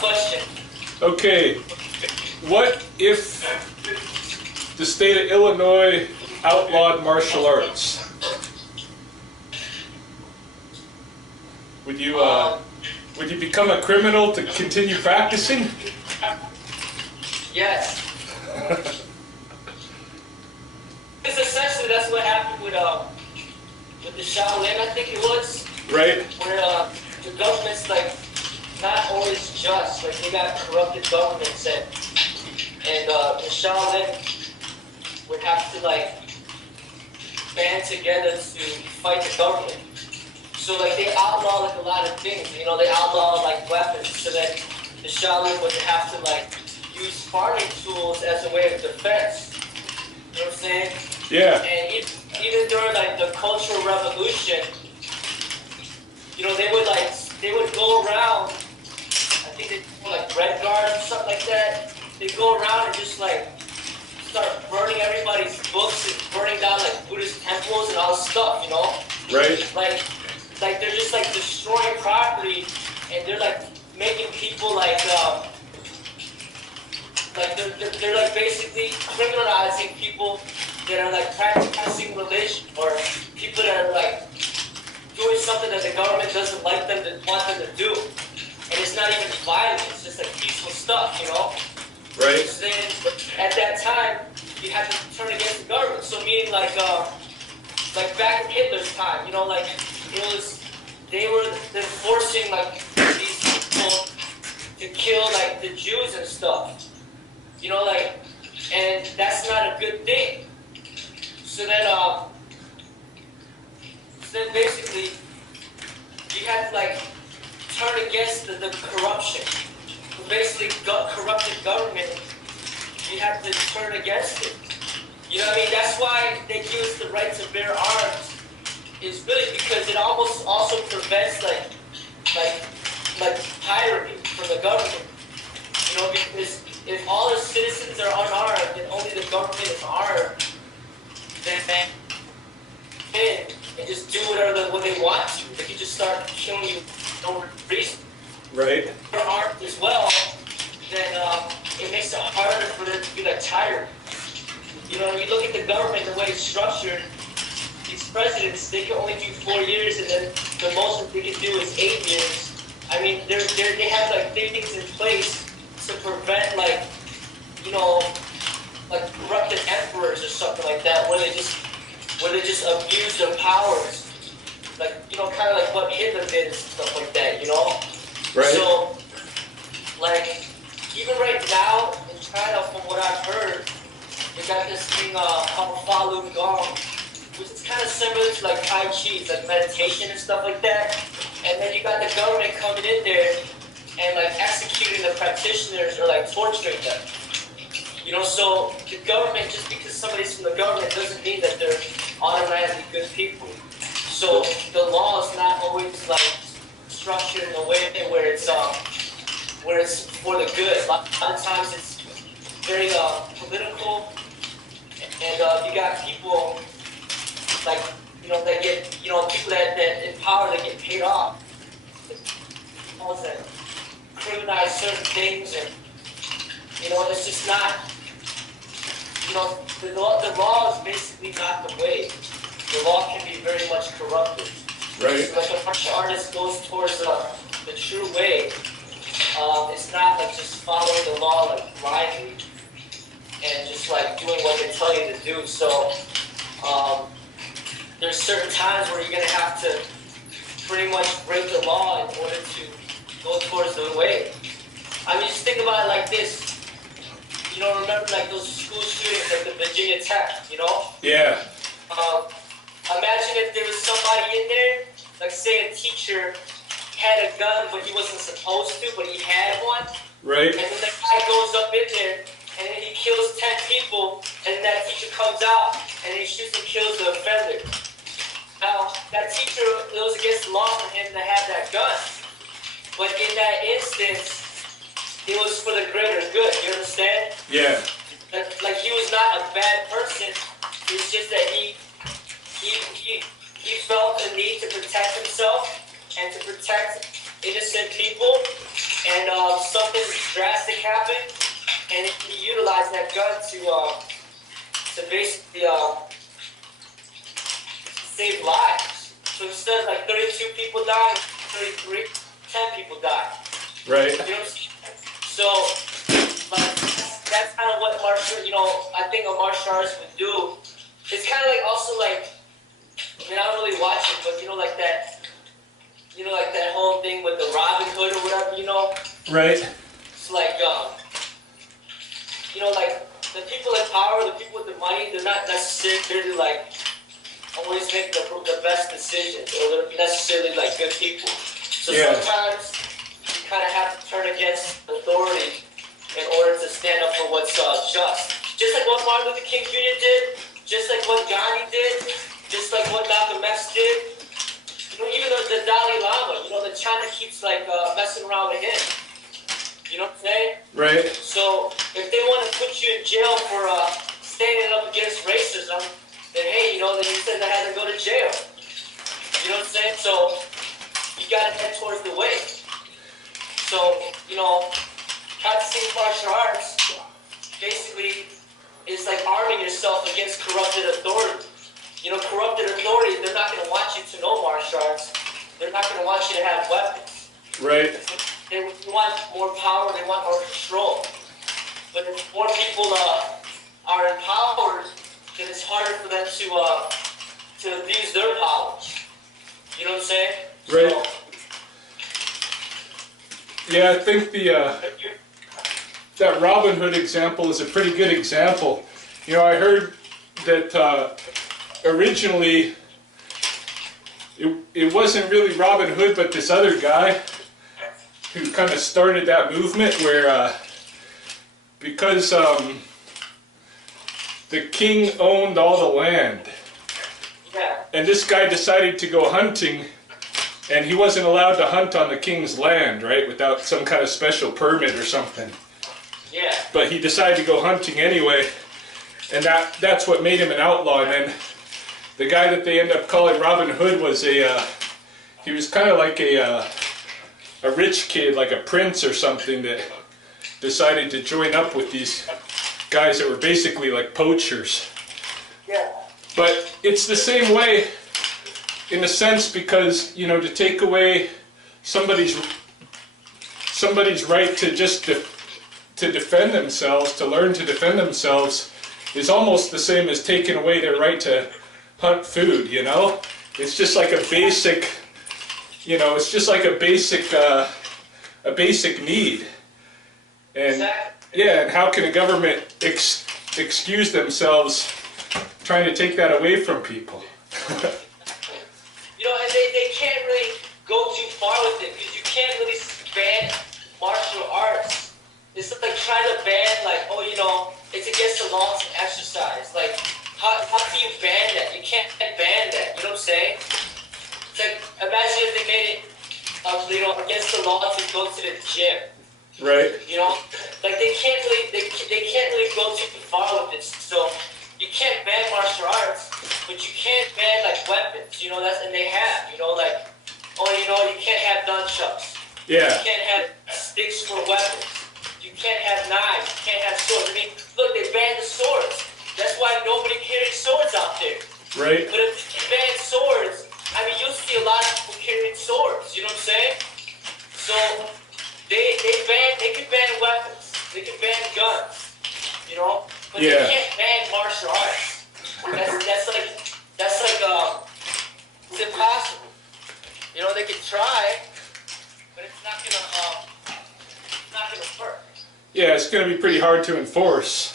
question. Okay, what if the state of Illinois outlawed martial arts? Would you become a criminal to continue practicing? Yes. Because essentially that's what happened with the Shaolin, I think it was. Right. Where the government's like not always just. Like they got corrupted governments and the Shaolin would have to like band together to fight the government. So like they outlaw like a lot of things, you know, they outlaw like weapons so that the Shaolin would have to like use farming tools as a way of defense. You know what I'm saying? Yeah. And even during like the Cultural Revolution, you know, they would go around, I think they call like Red Guards or something like that. They go around and just like start burning everybody's books and burning down like Buddhist temples and all this stuff, you know? Right. Like they're just like destroying property and they're like making people like they're like basically criminalizing people that are like practicing religion or people that are like doing something that the government doesn't like them to want them to do. And it's not even violent, it's just like peaceful stuff, you know? Right. So then at that time you had to turn against the government. So meaning like back in Hitler's time, you know, like they're forcing like these people to kill like the Jews and stuff. You know, like, and that's not a good thing. So then basically you have to like turn against the corruption. So basically corrupted government, you have to turn against it. You know what I mean? That's why they give us the right to bear arms. Is really because it almost also prevents like tyranny from the government. You know, because if all the citizens are unarmed and only the government is armed, then they and just do what they want to. They can just start killing you for no reason. Right. If they're armed as well, then it makes it harder for them to be like tyrant. You know, when you look at the government, the way it's structured, these presidents, they can only do 4 years, and then the most that they can do is 8 years. I mean, they have like things in place to prevent like, you know, like corrupted emperors or something like that, where they just abuse their powers, like, you know, kind of like what Hitler did and stuff like that, you know. Right. So, like, even right now in China, from what I've heard, they got this thing called Falun Gong, which is kind of similar to like Tai Chi, it's like meditation and stuff like that. And then you got the government coming in there and like executing the practitioners or like torturing them. You know, so the government, just because somebody's from the government doesn't mean that they're automatically good people. So the law is not always like structured in a way where it's for the good. A lot of times it's very political, and you got people like, you know, that get, you know, people that in power that get paid off. That criminalize certain things, and you know, it's just not, you know, the law is basically not the way. The law can be very much corrupted. Right. So like a martial artist goes towards the true way. It's not like just following the law like blindly and just like doing what they tell you to do. So there's certain times where you're gonna have to pretty much break the law in order to go towards the way. I mean, just think about it like this. You know, remember like those school shootings, like the Virginia Tech, you know? Yeah. Imagine if there was somebody in there, like say a teacher had a gun, but he wasn't supposed to, but he had one. Right. And then the guy goes up in there, and then he kills 10 people, and then that teacher comes out, and he shoots and kills the offender. Now, that teacher, it was against the law for him to have that gun. But in that instance, it was for the greater good, you understand? Yeah. Like he was not a bad person, it's just that he felt the need to protect himself and to protect innocent people, and something drastic happened, and he utilized that gun to basically save lives. So instead of like 32 people died, 33, 10 people died. Right. You know what I'm saying? So, like, that's kind of what I think a martial artist would do. It's kind of like also like, I mean, I don't really watch it, but like that, like that whole thing with the Robin Hood or whatever, Right. It's like, like the people in power, the people with the money, they're not necessarily like always make the best decisions, or they're necessarily like good people. So sometimes you kind of have to turn against authority in order to stand up for what's just. Just like what Martin Luther King Jr. did, just like what Gandhi did, just like what Dr. X did. Even the Dalai Lama, that China keeps like messing around with him. You know what I'm saying? Right. So if they want to put you in jail for standing up against racism, then hey, then you said I had to go to jail. You know what I'm saying? So you gotta head towards the way. So, practicing martial arts basically is like arming yourself against corrupted authority. Corrupted authority, they're not going to want you to know martial arts. They're not going to want you to have weapons. Right. They want more power, they want more control. But if more people are empowered, then it's harder for them to abuse their powers. You know what I'm saying? Right. Yeah, I think that Robin Hood example is a pretty good example. I heard that originally it wasn't really Robin Hood, but this other guy who kind of started that movement where because the king owned all the land, and this guy decided to go hunting, and he wasn't allowed to hunt on the king's land, right, without some kind of special permit or something. Yeah. But he decided to go hunting anyway, and that's what made him an outlaw. And then the guy that they end up calling Robin Hood was he was kind of like a rich kid, like a prince or something, that decided to join up with these guys that were basically like poachers. Yeah. But it's the same way in a sense, because to take away somebody's right to just to defend themselves, to learn to defend themselves, is almost the same as taking away their right to hunt food. It's just like a basic, it's just like a basic need. And Exactly. yeah, and how can a government excuse themselves trying to take that away from people? And they can't really go too far with it, because you can't really ban martial arts. It's like trying to ban, like, it's against the law to exercise. Like, how can you ban that? You can't ban that. You know what I'm saying? It's like, imagine if they made it, against the law to go to the gym. Right. Like they can't really go too far with it. So you can't ban martial arts, but you can't ban like weapons. And they have. You can't have nunchucks. Yeah. You can't have sticks for weapons. You can't have knives. You can't have swords. I mean, look, they banned the swords. That's why nobody carries swords out there. Right. But if you ban swords, I mean, you'll see a lot of people carrying swords. You know what I'm saying? So they can ban weapons. They can ban guns. But Yeah. they can't ban martial arts. That's like it's impossible. They can try, but it's not gonna work. Yeah, it's going to be pretty hard to enforce.